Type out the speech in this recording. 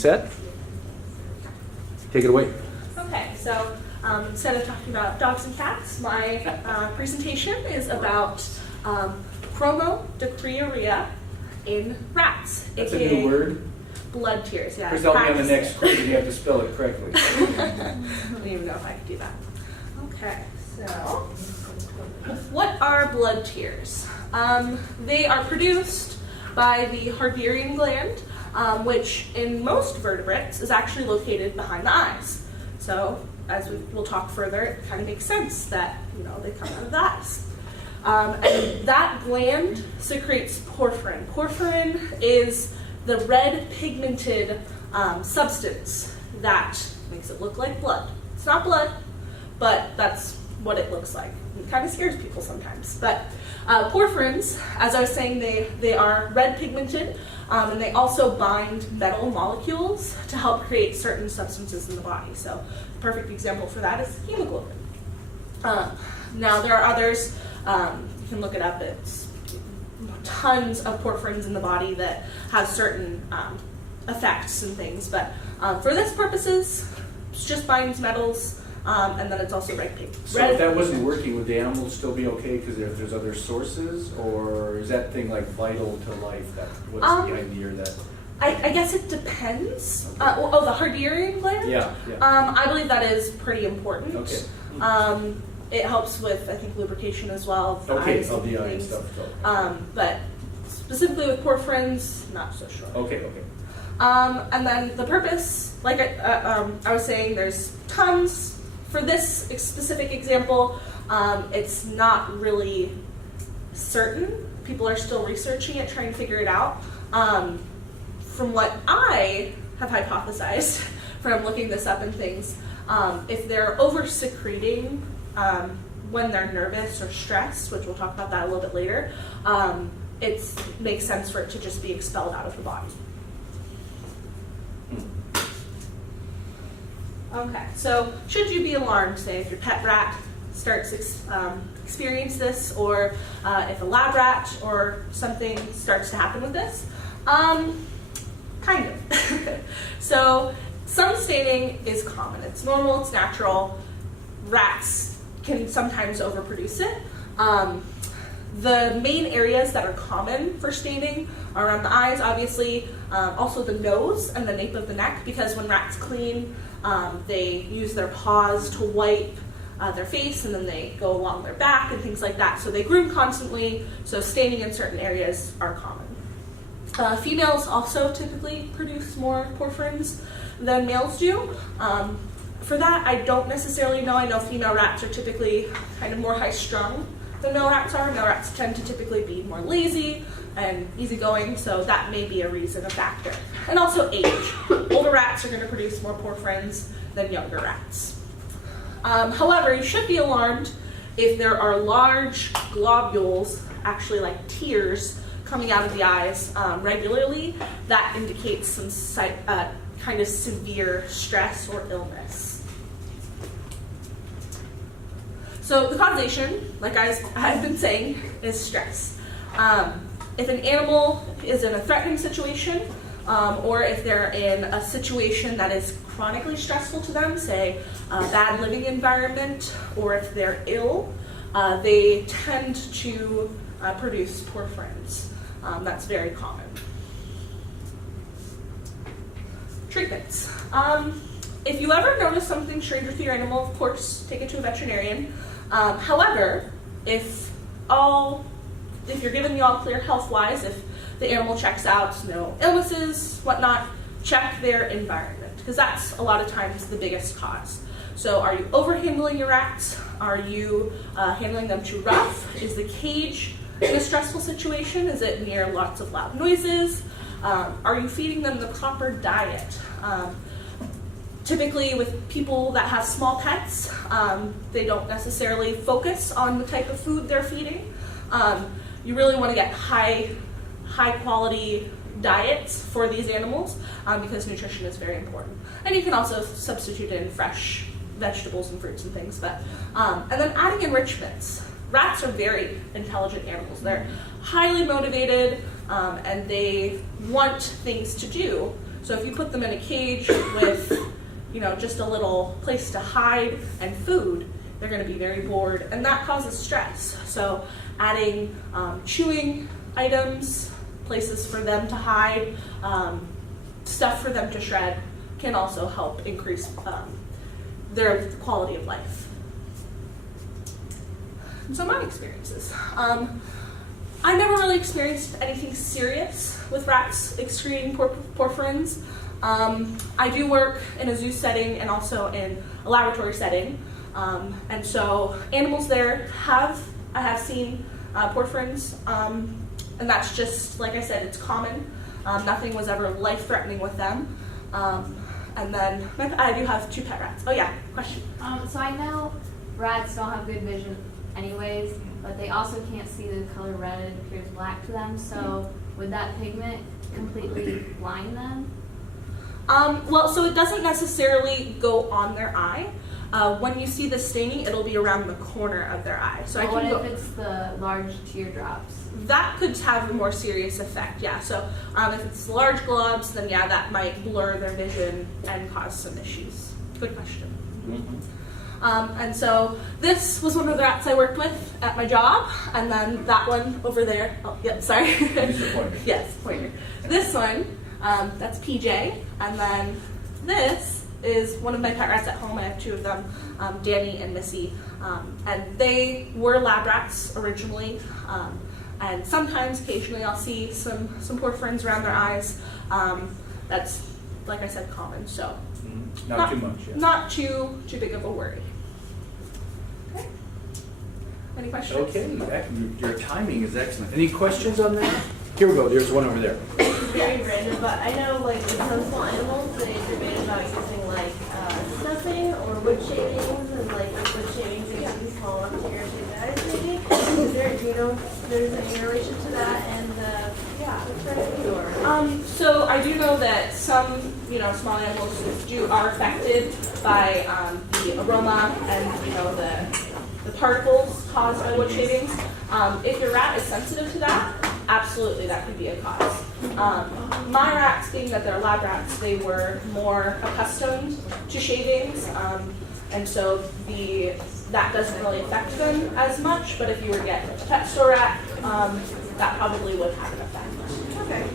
set. Take it away. Okay, so instead of talking about dogs and cats, my presentation is about Chromodacryorrhea in rats. That's a new word. Blood tears, yeah. Please help me on the next quiz and you have to spell it correctly. I don't even know if I could do that. Okay, so what are blood tears? They are produced by the Cardarian gland, which in most vertebrates is actually located behind the eyes. So as we'll talk further, it kind of makes sense that they come out of the eyes. And that gland secretes porphyrin. Porphyrin is the red pigmented substance that makes it look like blood. It's not blood, but that's what it looks like. It kind of scares people sometimes. But porphyrins, as I was saying, they are red pigmented, and they also bind metal molecules to help create certain substances in the body. So the perfect example for that is hemoglobin. Now there are others, you can look it up, it's tons of porphyrins in the body that have certain effects and things, but for this purposes, it just binds metals, and then it's also red pig. So if that wasn't working, would the animals still be okay because if there's other sources, or is that thing like vital to life? What's the idea that? I guess it depends. Okay. The Cardarian gland? Yeah. I believe that is pretty important. Okay. It helps with, I think, lubrication as well. Okay, of the eye and stuff. But specifically with porphyrins, not so sure. Okay. And then the purpose, like I was saying, there's tons. For this specific example, it's not really certain. People are still researching it, trying to figure it out. From what I have hypothesized from looking this up and things, if they're over-secreting when they're nervous or stressed, which we'll talk about that a little bit later, it makes sense for it to just be expelled out of the body. Okay, so should you be alarmed, say if your pet rat starts experience this, or if a lab rat or something starts to happen with this? Kind of. So some staining is common. It's normal, it's natural. Rats can sometimes overproduce it. The main areas that are common for staining are around the eyes, obviously, also the nose and the nape of the neck, because when rats clean, they use their paws to wipe their face, and then they go along their back and things like that. So they groom constantly, so staining in certain areas are common. Females also typically produce more porphyrins than males do. For that, I don't necessarily know. I know female rats are typically kind of more high-strung than male rats are. Male rats tend to typically be more lazy and easygoing, so that may be a reason, a factor. And also age. Older rats are going to produce more porphyrins than younger rats. However, you should be alarmed if there are large globules, actually like tears, coming out of the eyes regularly. That indicates some kind of severe stress or illness. So the causation, like I've been saying, is stress. If an animal is in a threatening situation, or if they're in a situation that is chronically stressful to them, say a bad living environment, or if they're ill, they tend to produce porphyrins. That's very common. Treatments. If you ever notice something strange with your animal, of course, take it to a veterinarian. However, if you're given the all clear health-wise, if the animal checks out, no illnesses, whatnot, check their environment, because that's a lot of times the biggest cause. So are you overhandling your rats? Are you handling them too rough? Is the cage in a stressful situation? Is it near lots of loud noises? Are you feeding them the proper diet? Typically with people that have small pets, they don't necessarily focus on the type of food they're feeding. You really want to get high quality diets for these animals because nutrition is very important. And you can also substitute in fresh vegetables and fruits and things. But and then adding enrichments. Rats are very intelligent animals. They're highly motivated and they want things to do. So if you put them in a cage with, just a little place to hide and food, they're going to be very bored, and that causes stress. So adding chewing items, places for them to hide, stuff for them to shred can also help increase their quality of life. And so my experiences. I never really experienced anything serious with rats excreting porphyrins. I do work in a zoo setting and also in a laboratory setting. And so animals there I have seen porphyrins, and that's just, like I said, it's common. Nothing was ever life-threatening with them. And then I do have 2 pet rats. Oh yeah, question. So I know rats don't have good vision anyways, but they also can't see the color red. It appears black to them. So would that pigment completely blind them? Well, so it doesn't necessarily go on their eye. When you see the staining, it'll be around the corner of their eye. So what if it's the large teardrops? That could have a more serious effect, yeah. So if it's large globs, then yeah, that might blur their vision and cause some issues. Good question. And so this was one of the rats I worked with at my job, and then that one over there. Oh, yep, sorry. Pointer. Yes, pointer. This one, that's PJ, and then this is one of my pet rats at home. I have 2 of them, Danny and Missy, and they were lab rats originally, and sometimes, occasionally, I'll see some porphyrins around their eyes. That's, like I said, common, so Not too much, yeah. Not too big of a worry. Okay. Any questions? Okay, your timing is excellent. Any questions on that? Here we go, there's one over there. Very random, but I know like with some small animals, they debate about using like stuffing or wood shavings, and like with wood shavings they can be small enough to irritate the eyes maybe. Is there, do you know if there's any relation to that and or? So I do know that some, small animals are affected by the aroma and the particles caused by wood shavings. If your rat is sensitive to that, absolutely that could be a cause. My rats, being that they're lab rats, they were more accustomed to shavings, and so that doesn't really affect them as much. But if you were to get a pet store rat, that probably would have an effect. Okay.